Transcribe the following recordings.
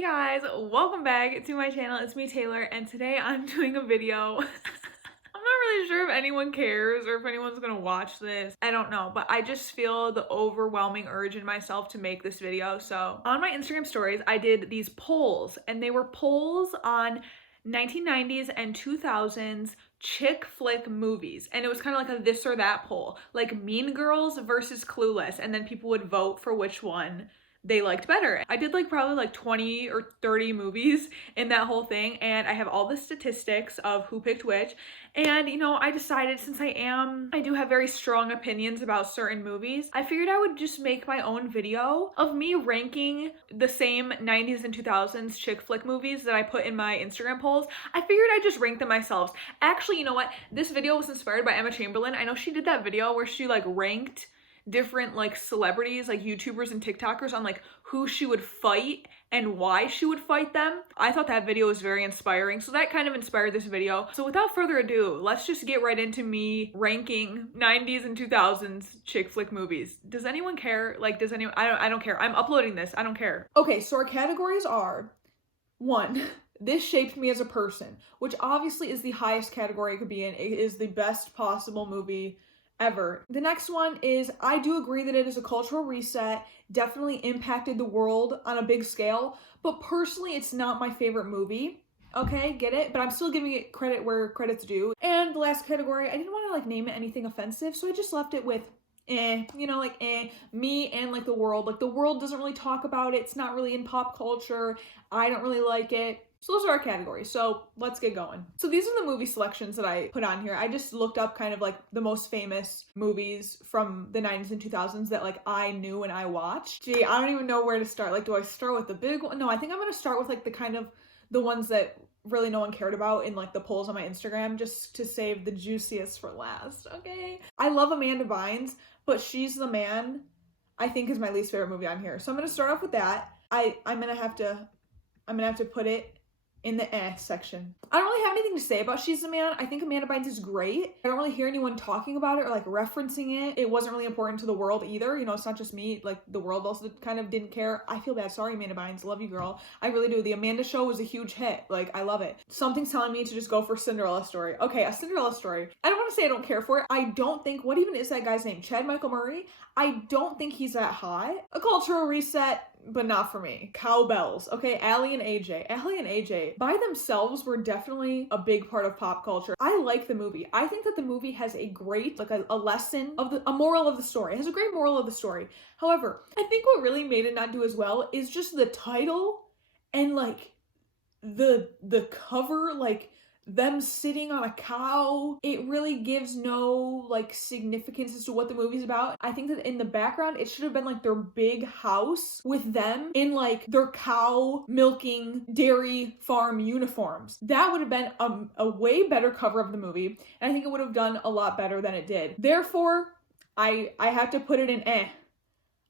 Hey guys, welcome back to my channel. It's me, Taylor, and today I'm doing a video. I'm not really sure if anyone cares or if anyone's gonna watch this. I don't know, but I just feel the overwhelming urge in myself to make this video. So on my Instagram stories, I did these polls, and they were polls on 1990s and 2000s chick flick movies, and it was kind of like a this or that poll, like Mean Girls versus Clueless, and then people would vote for which one they liked better. I did probably 20 or 30 movies in that whole thing, and I have all the statistics of who picked which. And I decided, since I do have very strong opinions about certain movies, I figured I would just make my own video of me ranking the same 90s and 2000s chick flick movies that I put in my Instagram polls. I figured I'd just rank them myself. Actually, you know what? This video was inspired by Emma Chamberlain. I know she did that video where she ranked different celebrities, YouTubers and TikTokers, on who she would fight and why she would fight them. I thought that video was very inspiring, so that kind of inspired this video. So without further ado, let's just get right into me ranking 90s and 2000s chick flick movies. Does anyone care? Does anyone? I don't care. I'm uploading this. I don't care. Okay, so our categories are: 1, this shaped me as a person, which obviously is the highest category it could be in. It is the best possible movie ever. The next one is, I do agree that it is a cultural reset, definitely impacted the world on a big scale, but personally it's not my favorite movie. Okay, get it? But I'm still giving it credit where credit's due. And the last category, I didn't want to name it anything offensive, so I just left it with me and the world. The world doesn't really talk about it. It's not really in pop culture. I don't really like it. So those are our categories. So let's get going. So these are the movie selections that I put on here. I just looked up kind of the most famous movies from the 90s and 2000s that I knew and I watched. Gee, I don't even know where to start. Do I start with the big one? No, I think I'm going to start with the ones that really no one cared about in the polls on my Instagram, just to save the juiciest for last, okay? I love Amanda Bynes, but She's the Man, I think, is my least favorite movie on here. So I'm going to start off with that. I'm going to have to put it in the section. I don't really have anything to say about She's the Man. I think Amanda Bynes is great. I don't really hear anyone talking about it or referencing it. It wasn't really important to the world either. It's not just me. The world also kind of didn't care. I feel bad. Sorry, Amanda Bynes. Love you, girl. I really do. The Amanda Show was a huge hit. I love it. Something's telling me to just go for Cinderella Story. Okay, A Cinderella Story. I don't want to say I don't care for it. I don't think, what even is that guy's name? Chad Michael Murray? I don't think he's that hot. A cultural reset, but not for me. Cowbells. Okay, Allie and AJ. Allie and AJ by themselves were definitely a big part of pop culture. I like the movie. I think that the movie has a great, a lesson of a moral of the story. It has a great moral of the story. However, I think what really made it not do as well is just the title and the cover, them sitting on a cow. It really gives no significance as to what the movie's about. I think that in the background it should have been their big house with them in their cow milking dairy farm uniforms. That would have been a way better cover of the movie, and I think it would have done a lot better than it did. Therefore, I have to put it in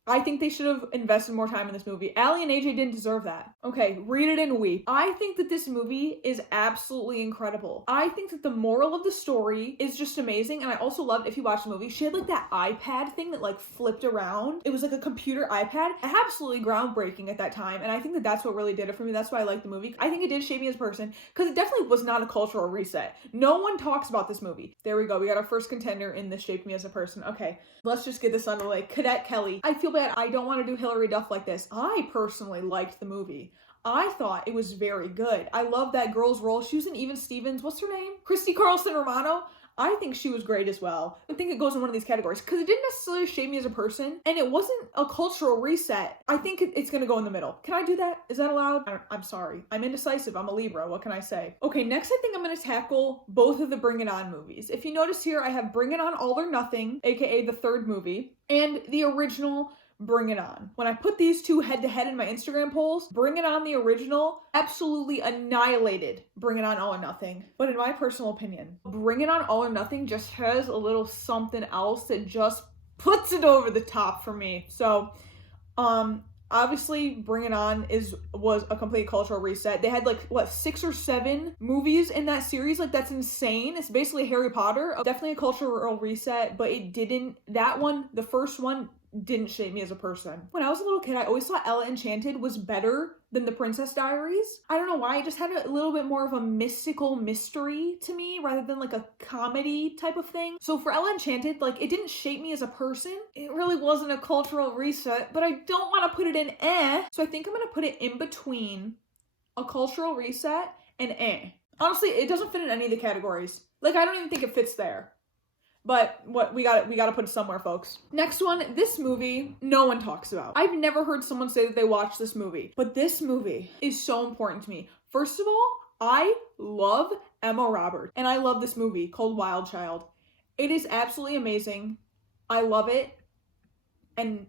I think they should have invested more time in this movie. Allie and AJ didn't deserve that. Okay, Read It and Weep. I think that this movie is absolutely incredible. I think that the moral of the story is just amazing, and I also loved, if you watch the movie, she had that iPad thing that flipped around. It was a computer iPad. Absolutely groundbreaking at that time, and I think that that's what really did it for me. That's why I like the movie. I think it did shape me as a person, because it definitely was not a cultural reset. No one talks about this movie. There we go. We got our first contender in this shaped me as a person. Okay, let's just get this on the way. Cadet Kelly. I feel bad. I don't want to do Hillary Duff like this. I personally liked the movie. I thought it was very good. I love that girl's role. She was in Even Stevens. What's her name? Christy Carlson Romano. I think she was great as well. I think it goes in one of these categories because it didn't necessarily shape me as a person, and it wasn't a cultural reset. I think it's gonna go in the middle. Can I do that? Is that allowed? I'm sorry. I'm indecisive. I'm a Libra. What can I say? Okay, next I think I'm gonna tackle both of the Bring It On movies. If you notice here, I have Bring It On All or Nothing, aka the third movie, and the original Bring It On. When I put these two head to head in my Instagram polls, Bring It On, the original, absolutely annihilated Bring It On All or Nothing. But in my personal opinion, Bring It On All or Nothing just has a little something else that just puts it over the top for me. So, obviously Bring It On was a complete cultural reset. They had 6 or 7 movies in that series. That's insane. It's basically Harry Potter. Definitely a cultural reset, but it didn't, that one, the first one, didn't shape me as a person. When I was a little kid, I always thought Ella Enchanted was better than The Princess Diaries. I don't know why, it just had a little bit more of a mystical mystery to me rather than like a comedy type of thing. So for Ella Enchanted, like, it didn't shape me as a person. It really wasn't a cultural reset, but I don't want to put it in eh. So I think I'm gonna put it in between a cultural reset and eh. Honestly, it doesn't fit in any of the categories. Like, I don't even think it fits there. But we gotta put it somewhere, folks. Next one, this movie no one talks about. I've never heard someone say that they watched this movie, but this movie is so important to me. First of all, I love Emma Roberts, and I love this movie called Wild Child. It is absolutely amazing. I love it, and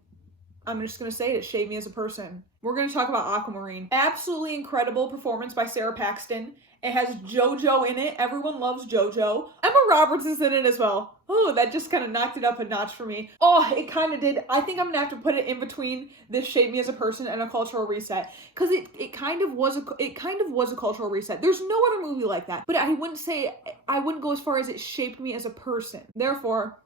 I'm just gonna say it shaped me as a person. We're gonna talk about Aquamarine. Absolutely incredible performance by Sarah Paxton. It has JoJo in it. Everyone loves JoJo. Emma Roberts is in it as well. Oh, that just kind of knocked it up a notch for me. Oh, it kind of did. I think I'm gonna have to put it in between this Shape Me as a Person and a cultural reset, because it kind of was a cultural reset. There's no other movie like that. But I wouldn't go as far as it shaped me as a person. Therefore,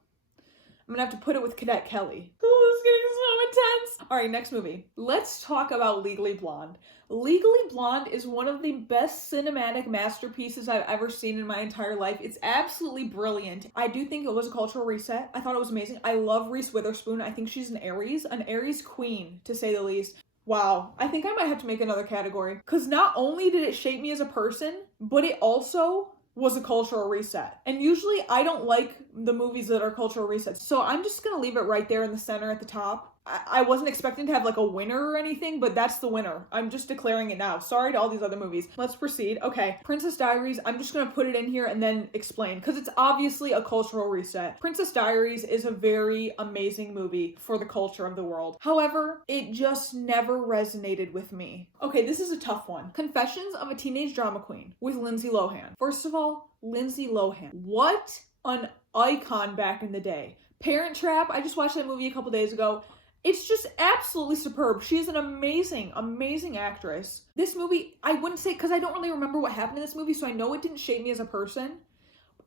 I'm gonna have to put it with Cadet Kelly. Oh, this is getting so intense. All right, next movie. Let's talk about Legally Blonde. Legally Blonde is one of the best cinematic masterpieces I've ever seen in my entire life. It's absolutely brilliant. I do think it was a cultural reset. I thought it was amazing. I love Reese Witherspoon. I think she's an Aries queen, to say the least. Wow, I think I might have to make another category, because not only did it shape me as a person, but it also was a cultural reset. And usually I don't like the movies that are cultural resets, so I'm just gonna leave it right there in the center at the top. I wasn't expecting to have like a winner or anything, but that's the winner. I'm just declaring it now. Sorry to all these other movies. Let's proceed. Okay, Princess Diaries, I'm just gonna put it in here and then explain, because it's obviously a cultural reset. Princess Diaries is a very amazing movie for the culture of the world. However, it just never resonated with me. Okay, this is a tough one. Confessions of a Teenage Drama Queen with Lindsay Lohan. First of all, Lindsay Lohan. What an icon back in the day. Parent Trap, I just watched that movie a couple days ago. It's just absolutely superb. She is an amazing, amazing actress. This movie, I wouldn't say, because I don't really remember what happened in this movie, so I know it didn't shape me as a person.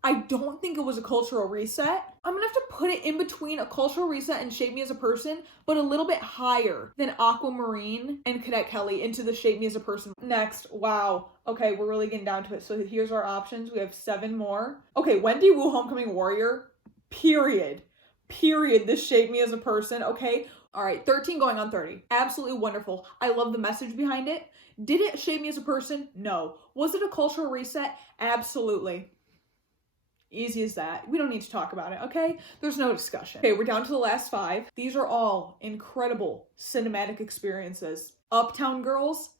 I don't think it was a cultural reset. I'm gonna have to put it in between a cultural reset and shape me as a person, but a little bit higher than Aquamarine and Cadet Kelly into the shape me as a person. Next, wow. Okay, we're really getting down to it. So here's our options. We have 7 more. Okay, Wendy Wu, Homecoming Warrior, period. This shaped me as a person, okay? All right, 13 going on 30. Absolutely wonderful. I love the message behind it. Did it shape me as a person? No. Was it a cultural reset? Absolutely. Easy as that. We don't need to talk about it, okay? There's no discussion. Okay, we're down to the last 5. These are all incredible cinematic experiences. Uptown Girls,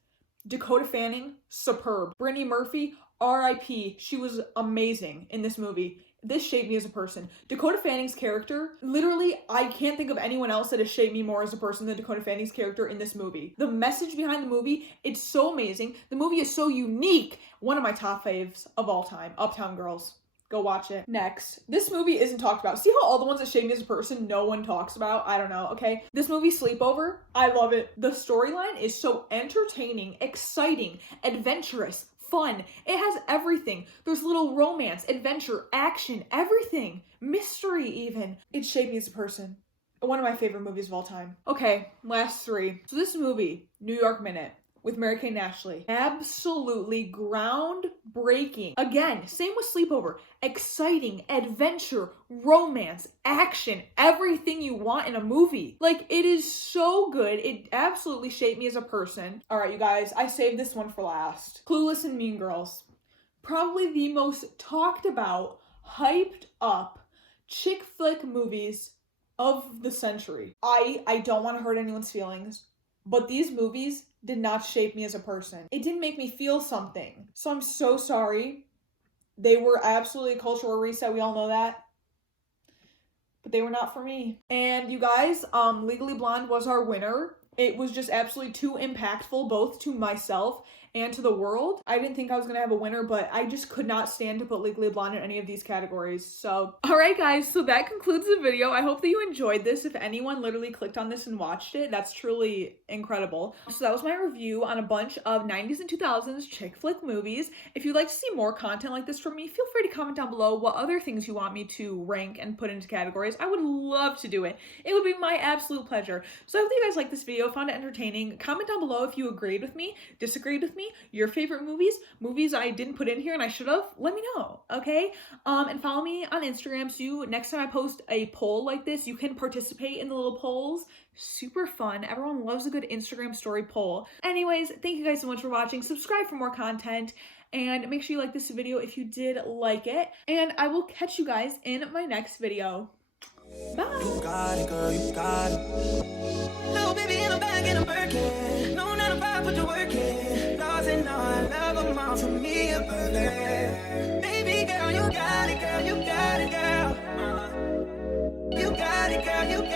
Dakota Fanning, superb. Brittany Murphy, R.I.P. She was amazing in this movie. This shaped me as a person. Dakota Fanning's character, literally, I can't think of anyone else that has shaped me more as a person than Dakota Fanning's character in this movie. The message behind the movie, it's so amazing. The movie is so unique. One of my top faves of all time, Uptown Girls. Go watch it. Next, this movie isn't talked about. See how all the ones that shape me as a person no one talks about? I don't know, okay? This movie, Sleepover, I love it. The storyline is so entertaining, exciting, adventurous, fun. It has everything. There's little romance, adventure, action, everything. Mystery even. It shaped me as a person. One of my favorite movies of all time. Okay, last 3. So this movie, New York Minute, with Mary-Kate and Ashley. Absolutely groundbreaking. Again, same with Sleepover. Exciting, adventure, romance, action, everything you want in a movie. Like, it is so good. It absolutely shaped me as a person. All right, you guys, I saved this one for last. Clueless and Mean Girls. Probably the most talked about, hyped up chick flick movies of the century. I don't want to hurt anyone's feelings, but these movies did not shape me as a person. It didn't make me feel something. So I'm so sorry. They were absolutely a cultural reset. We all know that. But they were not for me. And you guys, Legally Blonde was our winner. It was just absolutely too impactful, both to myself and to the world. I didn't think I was gonna have a winner, but I just could not stand to put Legally Blonde in any of these categories. So, all right guys, so that concludes the video. I hope that you enjoyed this. If anyone literally clicked on this and watched it, that's truly incredible. So that was my review on a bunch of 90s and 2000s chick flick movies. If you'd like to see more content like this from me, feel free to comment down below what other things you want me to rank and put into categories. I would love to do it. It would be my absolute pleasure. So I hope you guys liked this video, found it entertaining. Comment down below if you agreed with me, disagreed with me, your favorite movies I didn't put in here and I should have. Let me know, okay? And follow me on Instagram so next time I post a poll like this, you can participate in the little polls. Super fun. Everyone loves a good Instagram story poll. Anyways, thank you guys so much for watching. Subscribe for more content and make sure you like this video if you did like it. And I will catch you guys in my next video. Bye. You got it, girl, you got it. Little baby in a bag and I'm working. No, not a vibe, put you working. Lost and all, love a mom for me a birthday. Baby girl, you got it, girl, you got it, girl. You got it, girl, you got it.